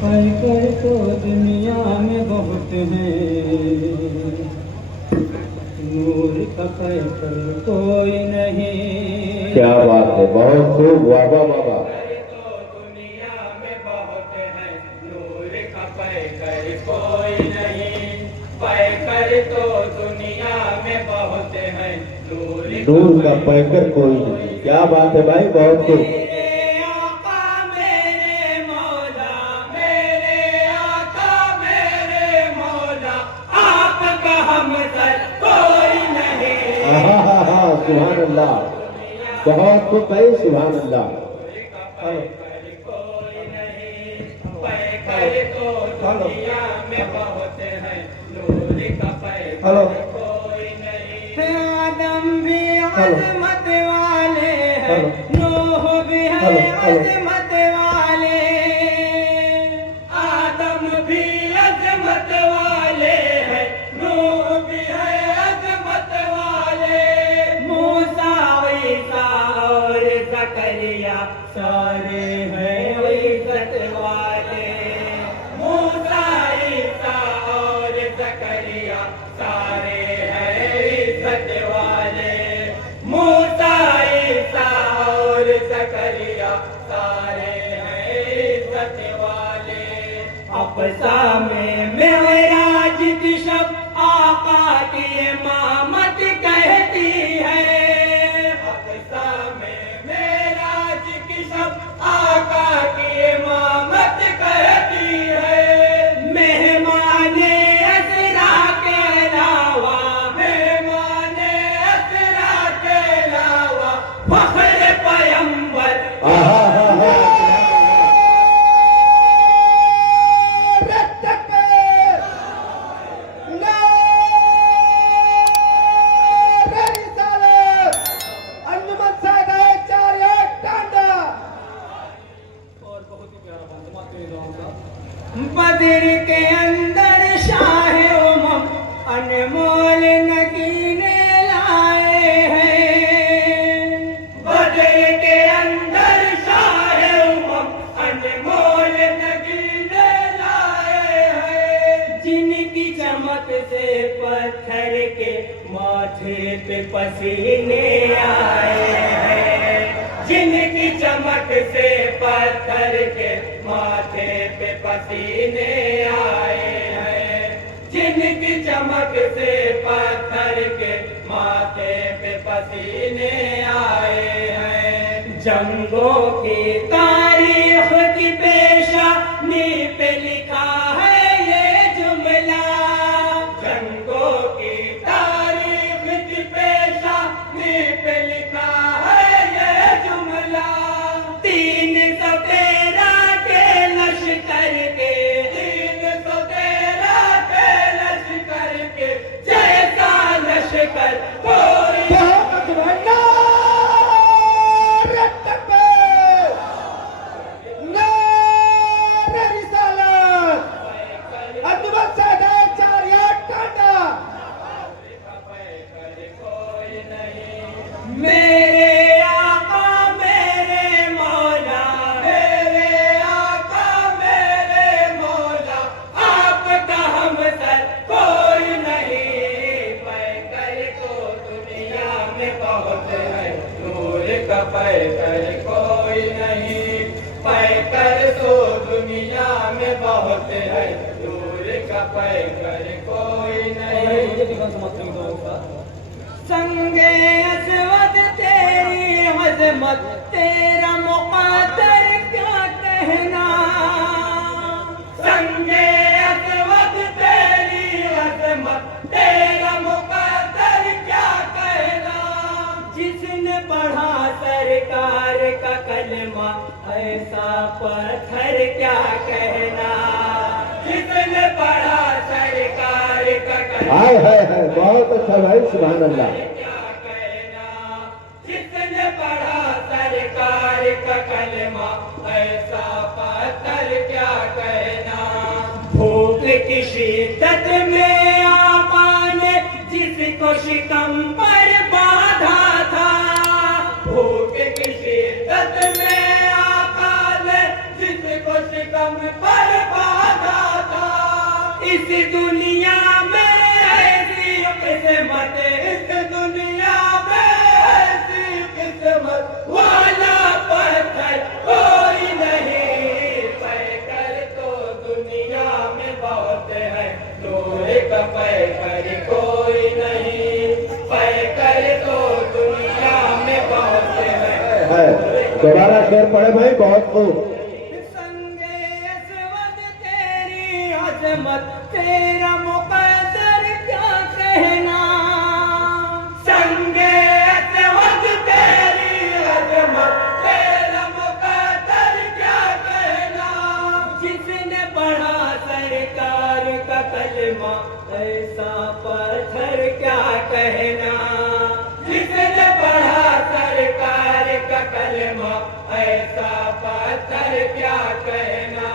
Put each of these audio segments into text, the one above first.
पैकर तो दुनिया में बहुत है, नूर का पैकर कोई नहीं। क्या बात है, बहुत खूब, वाह वाह वाह वाह। तो दुनिया में बहुत है, नूर का पैकर कोई नहीं। पैकर तो दुनिया में बहुत है, नूर का पैकर कोई नहीं। क्या बात है भाई, बहुत खूब। सुभान अल्लाह, बहुत खूब भाई, सुभान अल्लाह। हेलो, आदम भी अज़मत वाले हैं, नूह भी है अज़मत वाले, आदम भी अज़मत वाले हैं, नूह भी है अज़मत वाले, मूसा ईसा और ज़करिया सारे हैं इज़्ज़त वाले, मूसा ईसा और ज़करिया सारे हैं इज़्ज़त वाले, मूसा ईसा और ज़करिया सारे हैं इज़्ज़त वाले। अक़सा में मेराज की शब आका की इमामत कहती है, अक़सा में मेराज की शब आका की इमामत कहती है। मेहमाने असरा के अलावा, मेहमाने असरा के अलावा फख्र पैगंबर बदर के अंदर शाह उमम अनमोल नगीने लाए हैं, बदर के अंदर शाह उमम अनमोल नगीने लाए हैं, जिनकी चमक से पत्थर के माथे पे पसीने आए हैं, जिनकी चमक से पत्थर के माथे पे पसीने आए हैं, जिनकी चमक से पत्थर के माथे पे पसीने आए हैं। जंगों की तारीख की पेशानी पे लिखा है ये जुमला, जंगों की तारीख की पेशानी पे लिखा है ये जुमला। 313 के लश्कर के, 313 के लश्कर के जैसा लश्कर कोई मेरे आका मेरे मौला, मेरे आका मेरे मौला, आपका हमसर कोई नहीं। पैकर तो दुनिया में बहुत है, नूर का पैकर कोई नहीं। पैकर तो दुनिया में बहुत है, नूर का पैकर कोई नहीं। संगे असवद तेरी अज़मत, तेरा मुक़द्दर क्या कहना, संगे असवद तेरी अज़मत, तेरा मुक़द्दर क्या कहना। जिसने पढ़ा सरकार का कलमा, ऐसा पत्थर क्या कहना, जिसने पढ़ा सरकार का कलमा, हाय हाय हाय, बहुत अच्छा भाई, सुभान अल्लाह। क्या कहना, जिसने पढ़ा सरकार का कलमा, ऐसा पत्थर क्या कहना। भूख की शिद्दत में आका ने जिसको शिकम पर बाधा था, भूख की शिद्दत में आका ने जिसको शिकम पर बाधा था। इस दुनिया में ऐसी किस्मत, इस दुनिया में ऐसी किस्मत वाला पत्थर कोई नहीं। पैकर तो दुनिया में बहुत है, लोहे का पैकर कोई नहीं। पैकर तो दुनिया में बहुत है। दोबारा शेर पढ़े भाई, बहुत खूब। संगे असवद तेरी अजमत, तेरा मुकद्दर क्या कहना। संगे असवद तेरी अजमत, तेरा मुकद्दर क्या कहना। जिसने पढ़ा सरकार का कलमा, ऐसा पत्थर क्या कहना। जिसने पढ़ा सरकार का कलमा, ऐसा पत्थर क्या कहना।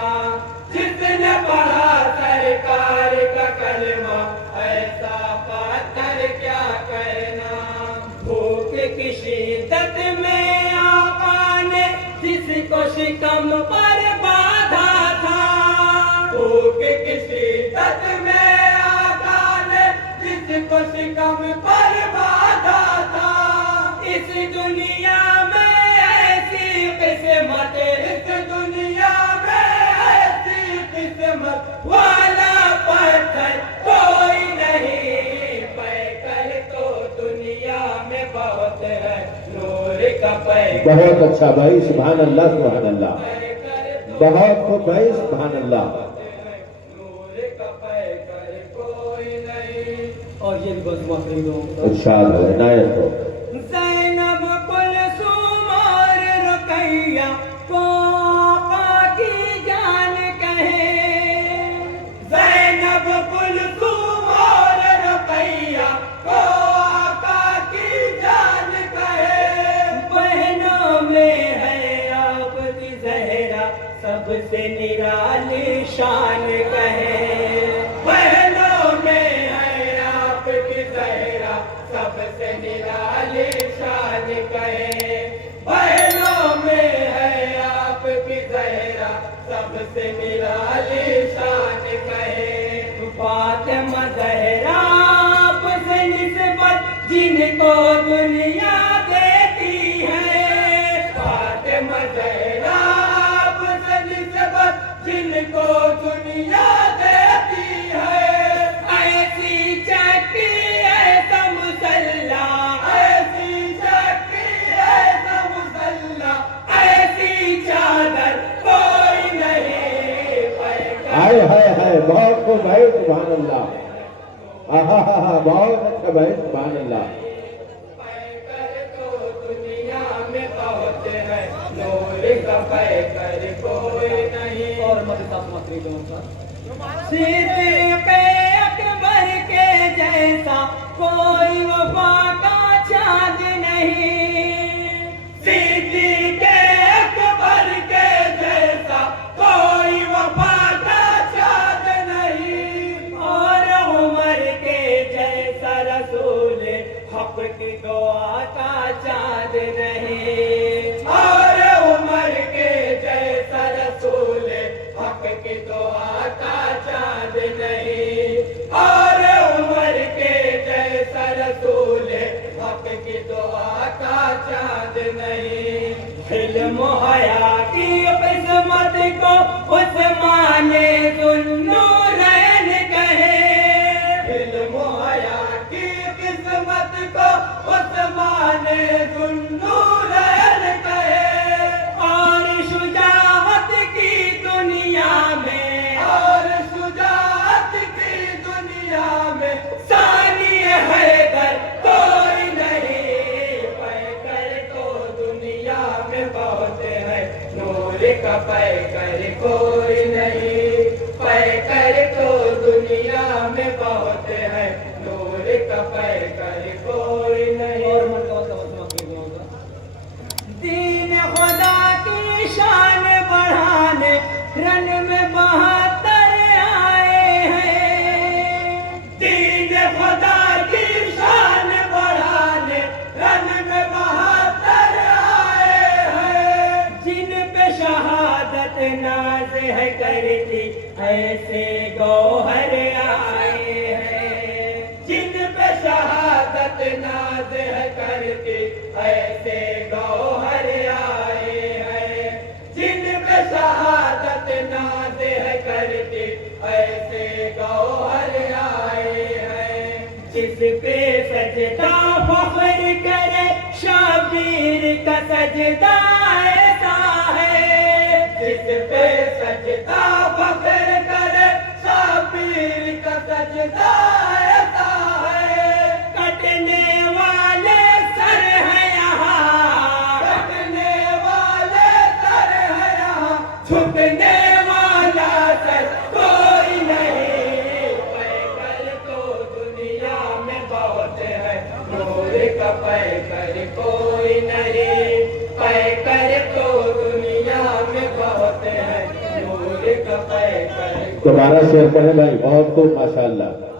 जिसने पढ़ा सरकार का कलमा, ऐसा पत्थर क्या कहना। भूख की शिद्दत में आका ने जिसको शिकम पर बाधा था, भूख की शिद्दत में आका ने जिसको शिकम पर बाधा था। इस दुनिया में ऐसी किस्मत, इस दुनिया में ऐसी किस्मत वाला पत्थर कोई नहीं। पैकर तो दुनिया में बहुत है, नूर का पैकर। बहुत अच्छा भाई, सुभान अल्लाह सुभान अल्लाह। पैकर बहुत खूब भाई, सुभान अल्लाह। नूर का पैकर कोई नहीं। और ये भी बस माफी दो। इरशाद है इनायत हो। ज़ैनब कुलसूम और रुकैया को आका की जान कहे। ज़ैनब कुलसूम और रुकैया को आका की जान कहे। बहनों में है आपकी ज़हरा, सबसे निराली शान कहे। बहनों में है आपकी ज़हरा, सबसे निराली शान कहे। बहनों में है आपकी ज़हरा, सबसे निराली शान कहे। फातिमा ज़हरा आपसे निस्बत जिनको दुनिया देती है। फातिमा ज़हरा आपसे निस्बत जिनको दुनिया देती है। ऐसी चक्की ऐसा मुसल्ला, ऐसी चक्की ऐसा मुसल्ला, ऐसी चादर कोई नहीं। हाय हाय हाय, बहुत खूब भाई, सुभान अल्लाह। आहा, बहुत अच्छा भाई, सुभान अल्लाह। पैकर तो दुनिया में बहुत है, नूर का पैकर कोई नहीं। और सिद्दीक़ अकबर के जैसा कोई वफा का चाँद नहीं। सिद्दीक़ अकबर के जैसा कोई वफा का चाँद नहीं। और उमर के जैसा रसूल हक की दुआ का चाँद नहीं। और उमर के जैसा रसूल हक की दुआ का चाँद नहीं। और उमर के जैसा रसूल हक की दुआ का चाँद नहीं। इल्म हया की किस्मत को उस्माने ज़ुन्नूरैन कहे। इल्म हया की किस्मत को उस्माने ज़ुन्नूरैन कहे। और शुजाअत की दुनिया में, और शुजाअत की दुनिया में सानी हैदर कोई नहीं। पैकर तो दुनिया में बहुत है, नूर का पैकर कोई नहीं। पैकर तो दुनिया में बहुत है, नूर का पैकर कोई नहीं। दीन खुदा की शान बढ़ाने रन में 72 आए हैं। दीन खुदा की शान ऐसे गौहर आए हैं जिन पे शहादत नाज़ है करती, ऐसे गौहर आए हैं जिन पे शहादत नाज़ है करती, ऐसे गौहर आए हैं जिस पे सजदा फख्र करे शाबीर का सजदा ऐसा है, जिस पे सजदा फख्र करे शाबीर का सजदा ऐसा है। कटने वाले सर है यहाँ, कटने वाले सर है यहाँ, झुकने वाला सर कोई नहीं। पैकर तो दुनिया में बहुत है, नूर का पैकर कोई नहीं। पैकर तो दुनिया में बहुत है, नूर का पैकर। दोबारा शेयर करें भाई, बहुत खूब माशाअल्लाह।